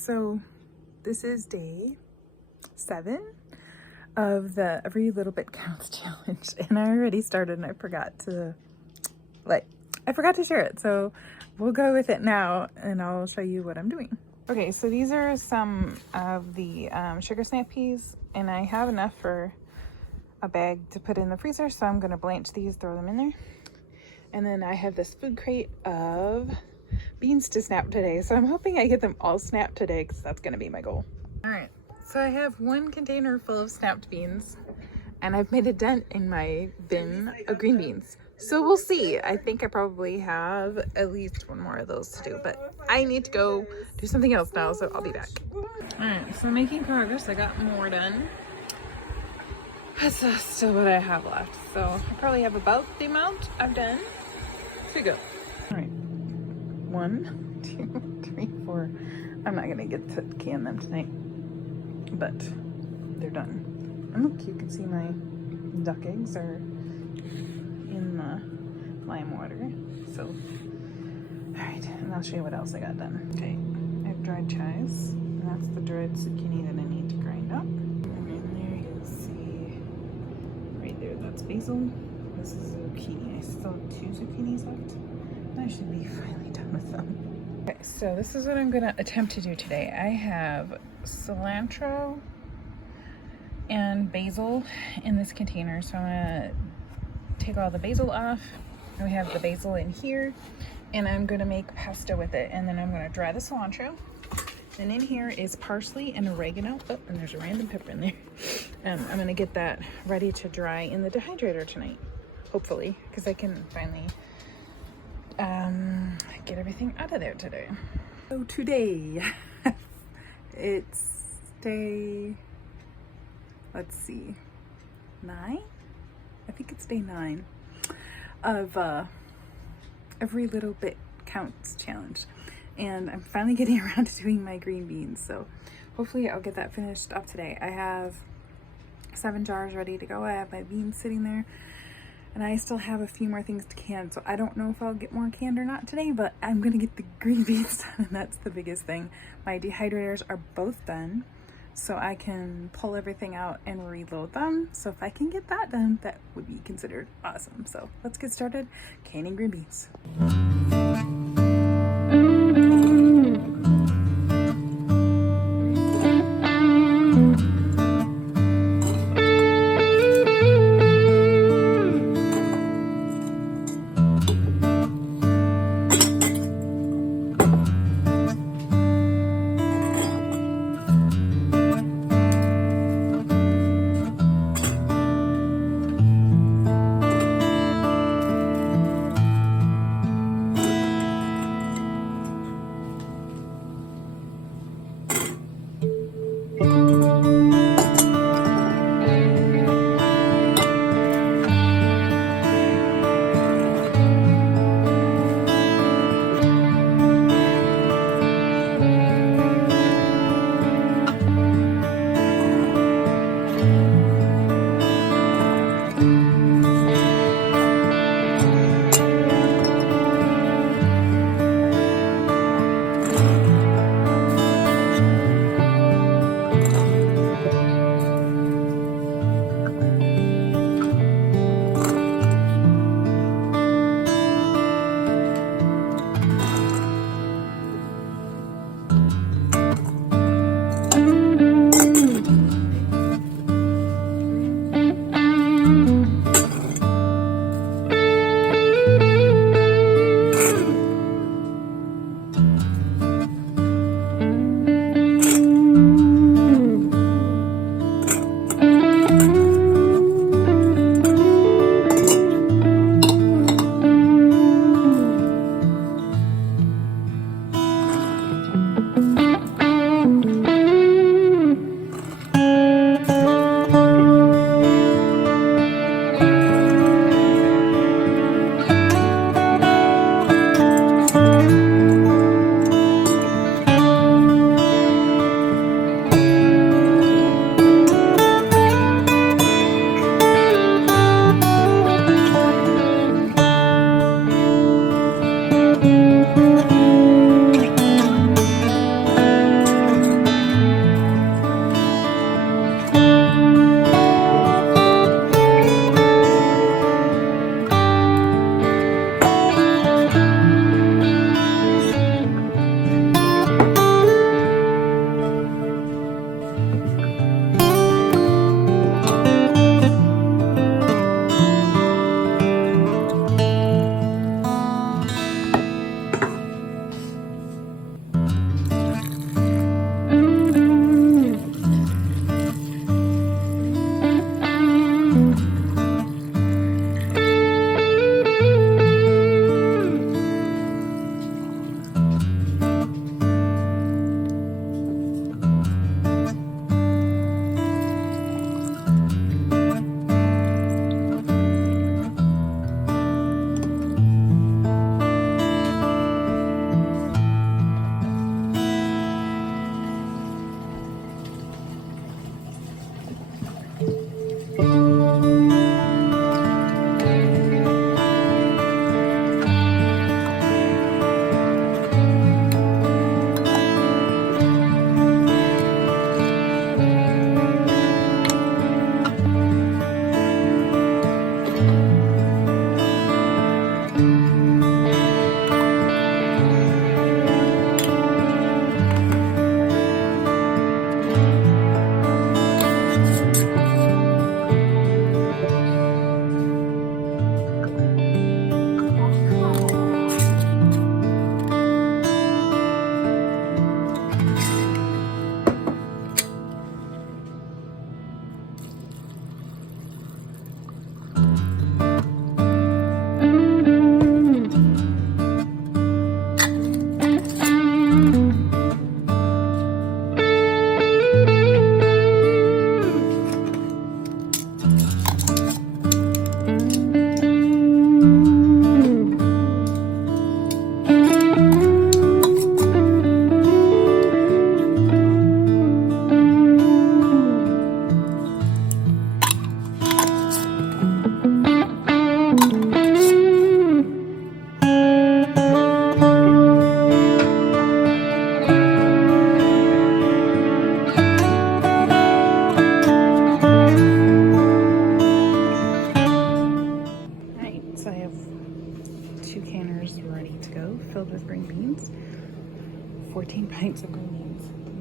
So this is day 7 of the Every Little Bit Counts challenge, and I already started and I forgot to share it. So we'll go with it now and I'll show you what I'm doing. Okay, so these are some of the sugar snap peas, and I have enough for a bag to put in the freezer, so I'm gonna blanch these, throw them in there. And then I have this food crate of beans to snap today, so I'm hoping I get them all snapped today because that's gonna be my goal. All right, so I have 1 container full of snapped beans, and I've made a dent in my bin of green beans. So we'll see. I think I probably have at least 1 more of those to do, but I need to go do something else now, so I'll be back. All right, so making progress. I got more done. That's still what I have left. So I probably have about the amount I've done to go. All right, 1, 2, 3, 4. I'm not gonna get to can them tonight, but they're done. And look, you can see my duck eggs are in the lime water. So, all right, and I'll show you what else I got done. Okay, I have dried chives, and that's the dried zucchini that I need to grind up. And there you'll see, right there, that's basil. This is zucchini. I still have 2 zucchinis left. I should be finally done with them. Okay, so this is what I'm gonna attempt to do today. I have cilantro and basil in this container, so I'm gonna take all the basil off. And we have the basil in here, and I'm gonna make pesto with it, and then I'm gonna dry the cilantro. And in here is parsley and oregano. Oh, and there's a random pepper in there. I'm gonna get that ready to dry in the dehydrator tonight, hopefully, because I can finally get everything out of there today. So today, it's day, let's see, 9? I think it's day 9 of Every Little Bit Counts challenge. And I'm finally getting around to doing my green beans. So hopefully I'll get that finished up today. I have 7 jars ready to go. I have my beans sitting there. And I still have a few more things to can. So I don't know if I'll get more canned or not today, but I'm gonna get the green beans done, and that's the biggest thing. My dehydrators are both done, so I can pull everything out and reload them. So if I can get that done, that would be considered awesome. So let's get started canning green beans.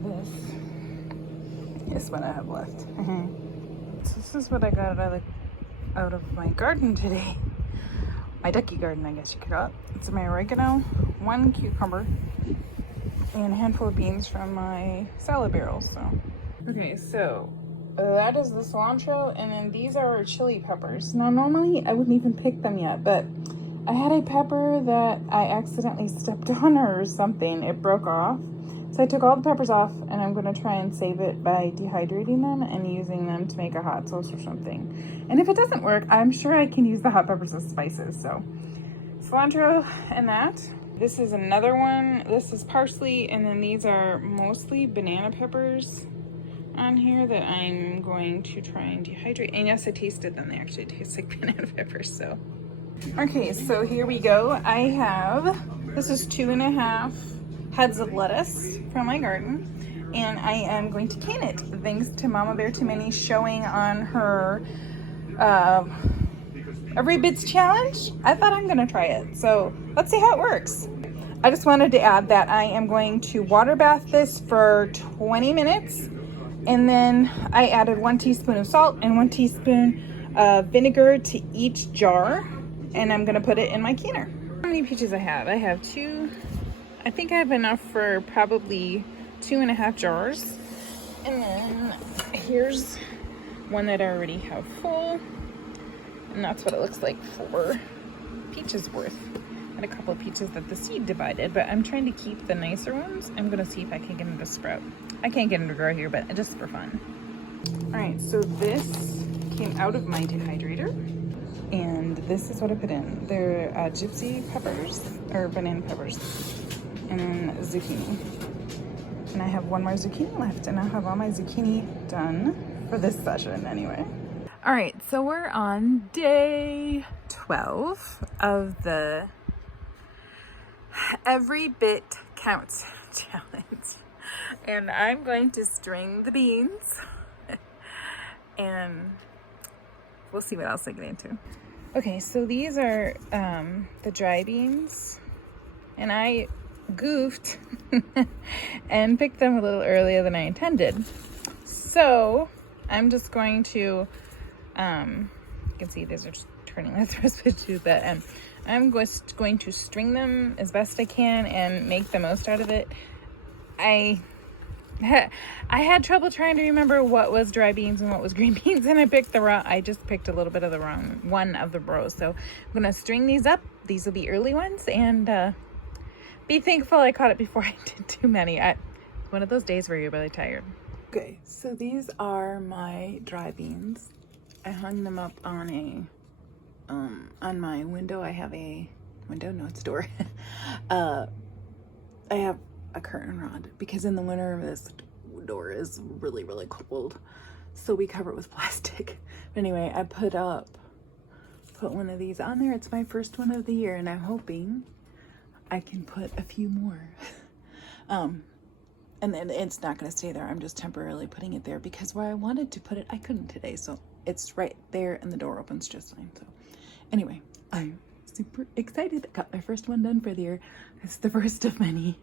this is what I have left. So this is what I got out of my garden today. My ducky garden, I guess you could call it. It's my oregano, 1 cucumber, and a handful of beans from my salad barrels. So, okay, so that is the cilantro, and then these are chili peppers. Now, normally I wouldn't even pick them yet, but I had a pepper that I accidentally stepped on or something. It broke off. So I took all the peppers off, and I'm going to try and save it by dehydrating them and using them to make a hot sauce or something. And if it doesn't work, I'm sure I can use the hot peppers as spices. So cilantro and that. This is another one. This is parsley, and then these are mostly banana peppers on here that I'm going to try and dehydrate. And yes, I tasted them. They actually taste like banana peppers. So okay, so here we go. I have, this is 2.5 heads of lettuce from my garden, and I am going to can it thanks to Mama Bear Too Many showing on her Every Bits challenge. I thought I'm gonna try it, so let's see how it works. I just wanted to add that I am going to water bath this for 20 minutes, and then I added 1 teaspoon of salt and 1 teaspoon of vinegar to each jar, and I'm gonna put it in my canner. How many peaches I have? I have 2. I think I have enough for probably 2.5 jars. And then here's one that I already have full. And that's what it looks like for peaches worth. And a couple of peaches that the seed divided, but I'm trying to keep the nicer ones. I'm gonna see if I can get them to sprout. I can't get them to grow here, but just for fun. All right, so this came out of my dehydrator. And this is what I put in. They're gypsy peppers, or banana peppers. And then zucchini. And I have 1 more zucchini left, and I'll have all my zucchini done for this session anyway. All right, so we're on day 12 of the Every Bit Counts challenge. And I'm going to string the beans, and we'll see what else I get into. Okay, so these are the dry beans, and I goofed and picked them a little earlier than I intended. So I'm just going to, you can see these are just turning like they're supposed to, but I'm just going to string them as best I can and make the most out of it. I had trouble trying to remember what was dry beans and what was green beans, and I just picked a little bit of the wrong one of the rows. So I'm gonna string these up. These will be early ones, and be thankful I caught it before I did too many. One of those days where you're really tired. Okay, so these are my dry beans. I hung them up on my window. I have a window, no, it's a door. I have a curtain rod because in the winter this door is really, really cold. So we cover it with plastic. But anyway, I put one of these on there. It's my first one of the year, and I'm hoping I can put a few more. And then it's not going to stay there. I'm just temporarily putting it there because where I wanted to put it, I couldn't today. So it's right there and the door opens just fine. So anyway, I'm super excited. I got my first one done for the year. It's the first of many.